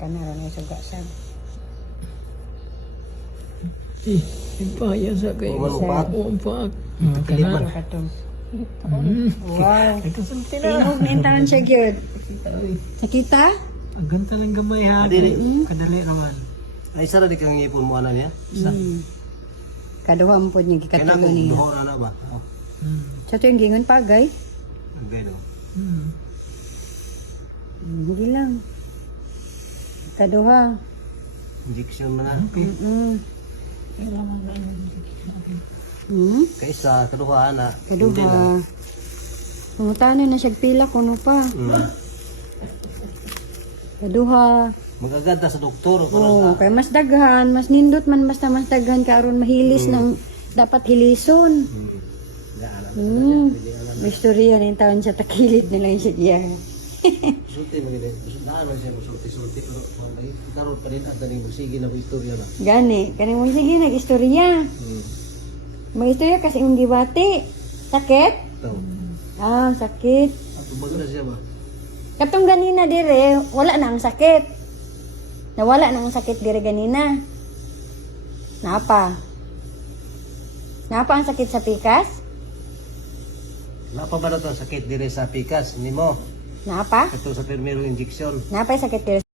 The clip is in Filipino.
Kanara na sugasan. Impaya sa kayo. Umpak. Kanara ka to. Wow. Nagkasulti na. Tingog na yung taon siya, Gyud. Nakita? Ang ganta lang gamay ha. Kadali naman. Ay, isa na di kang ipon mo anan niya? Isa. Kaduhang po niya, Kaya na kikatulo kung niya. duhora na ba? Sa ito yung gingon pagay. Ang gano. Hindi lang. Kaduha. Injection na na. Kaisa, kaduha na. Hindi lang. Kaduha. Pumutanan na siya pila kuno pa. Kaduha. Magagad na sa doktor. Oo, kaya mas daghan, mas nindot man basta mas daghan karon mahilis ng dapat hilison. May istorya ng taon sa takilit nila yung siya. Sulti mo gini. Naano siya sulti-sulti. Pero naroon pa rin at daling magsige na istorya na. Gani, kaning mo sige nag-istorya. Mag-istorya kasi yung gibati. Sakit? Ito. Sakit. At umaga na siya ba? Katong ganina dire, wala na ang sakit. Nawala na ang sakit dire ganina. Napa? Napa ang sakit sa pikas? Napa ba na ito sakit dire sa pikas? Hindi mo. Napa? Ito sa primero injection. Napa yung sakit dire